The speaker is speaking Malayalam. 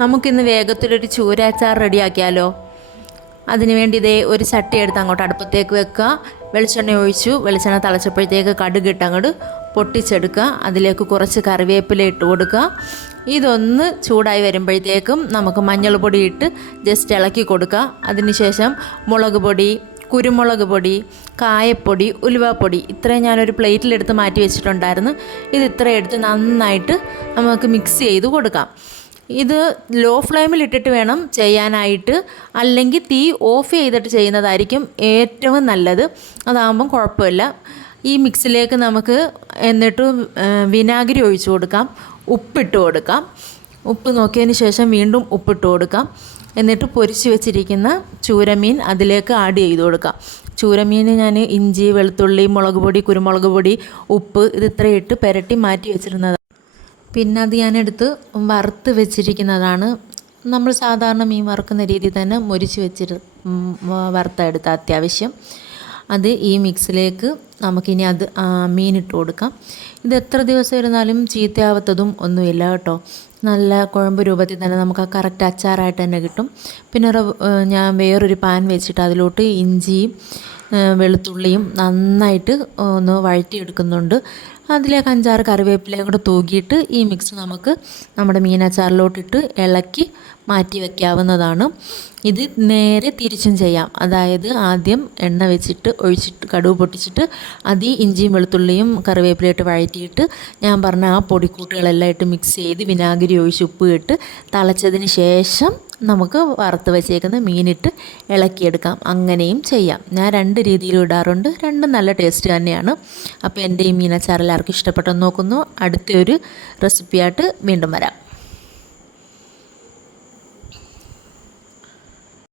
നമുക്കിന്ന് വേഗത്തിലൊരു ചൂരാച്ചാർ റെഡിയാക്കിയാലോ? അതിനുവേണ്ടി ഇതേ ഒരു ചട്ടി എടുത്ത് അങ്ങോട്ട് അടുപ്പത്തേക്ക് വെക്കുക. വെളിച്ചെണ്ണ ഒഴിച്ചു. വെളിച്ചെണ്ണ തിളച്ചപ്പോഴത്തേക്ക് കടുകിട്ട് അങ്ങോട്ട് പൊട്ടിച്ചെടുക്കുക. അതിലേക്ക് കുറച്ച് കറിവേപ്പില ഇട്ട് കൊടുക്കുക. ഇതൊന്ന് ചൂടായി വരുമ്പോഴത്തേക്കും നമുക്ക് മഞ്ഞൾപ്പൊടി ഇട്ട് ജസ്റ്റ് ഇളക്കി കൊടുക്കുക. അതിനുശേഷം മുളക് പൊടി, കുരുമുളക് പൊടി, കായപ്പൊടി, ഉലുവാപ്പൊടി ഇത്രയും ഞാനൊരു പ്ലേറ്റിലെടുത്ത് മാറ്റി വെച്ചിട്ടുണ്ടായിരുന്നു. ഇത് ഇത്രയും എടുത്ത് നന്നായിട്ട് നമുക്ക് മിക്സ് ചെയ്ത് കൊടുക്കാം. ഇത് ലോ ഫ്ലെയിമിൽ ഇട്ടിട്ട് വേണം ചെയ്യാനായിട്ട്, അല്ലെങ്കിൽ തീ ഓഫ് ചെയ്തിട്ട് ചെയ്യുന്നതായിരിക്കും ഏറ്റവും നല്ലത്. അതാകുമ്പം കുഴപ്പമില്ല. ഈ മിക്സിലേക്ക് നമുക്ക് എന്നിട്ട് വിനാഗിരി ഒഴിച്ചു കൊടുക്കാം, ഉപ്പിട്ട് കൊടുക്കാം. ഉപ്പ് നോക്കിയതിന് ശേഷം വീണ്ടും ഉപ്പിട്ട് കൊടുക്കാം. എന്നിട്ട് പൊരിച്ച് വെച്ചിരിക്കുന്ന ചൂരമീൻ അതിലേക്ക് ആഡ് ചെയ്ത് കൊടുക്കാം. ചൂരമീൻ ഞാൻ ഇഞ്ചി, വെളുത്തുള്ളി, മുളക് പൊടി, കുരുമുളക് പൊടി, ഉപ്പ് ഇത് ഇത്രയും ഇട്ട് പുരട്ടി മാറ്റി വെച്ചിരുന്നത്. പിന്നെ അത് ഞാനെടുത്ത് വറുത്ത് വെച്ചിരിക്കുന്നതാണ്. നമ്മൾ സാധാരണ മീൻ വറുക്കുന്ന രീതിയിൽ തന്നെ മുരിച്ച് വറുത്തെടുത്ത അത്യാവശ്യം. അത് ഈ മിക്സിലേക്ക് നമുക്കിനി അത് മീനിട്ട് കൊടുക്കാം. ഇത് എത്ര ദിവസം ഇരുന്നാലും ചീത്തയാവത്തതും ഒന്നുമില്ല കേട്ടോ. നല്ല കുഴമ്പ് രൂപത്തിൽ തന്നെ നമുക്ക് ആ കറക്റ്റ് അച്ചാറായിട്ട് തന്നെ കിട്ടും. പിന്നെ ഞാൻ വേറൊരു പാൻ വെച്ചിട്ട് അതിലോട്ട് ഇഞ്ചിയും വെളുത്തുള്ളിയും നന്നായിട്ട് ഒന്ന് വഴറ്റിയെടുക്കുന്നുണ്ട്. അതിലേക്ക് 5-6 കറിവേപ്പിലയും കൂടെ തൂക്കിയിട്ട് ഈ മിക്സ് നമുക്ക് നമ്മുടെ മീനച്ചാറിലോട്ടിട്ട് ഇളക്കി മാറ്റി വയ്ക്കാവുന്നതാണ്. ഇത് നേരെ തിരിച്ചും ചെയ്യാം. അതായത് ആദ്യം എണ്ണ വെച്ചിട്ട് ഒഴിച്ചിട്ട് കടുക് പൊട്ടിച്ചിട്ട് അതിൽ ഇഞ്ചിയും വെളുത്തുള്ളിയും കറിവേപ്പിലയിട്ട് വഴറ്റിയിട്ട് ഞാൻ പറഞ്ഞ ആ പൊടിക്കൂട്ടുകളെല്ലാം ഇട്ട് മിക്സ് ചെയ്ത് വിനാഗിരി ഒഴിച്ച് ഉപ്പ് ഇട്ട് തിളച്ചതിന് ശേഷം നമുക്ക് വറുത്ത് വെച്ചേക്കുന്ന മീനിട്ട് ഇളക്കിയെടുക്കാം. അങ്ങനെയും ചെയ്യാം. ഞാൻ 2 രീതിയിലും ഇടാറുണ്ട്. രണ്ടും നല്ല ടേസ്റ്റ് തന്നെയാണ്. അപ്പോൾ എൻ്റെ ഈ മീനച്ചാർ എല്ലാവർക്കും ഇഷ്ടപ്പെട്ടെന്ന് നോക്കുന്നു. അടുത്തൊരു റെസിപ്പിയായിട്ട് വീണ്ടും വരാം.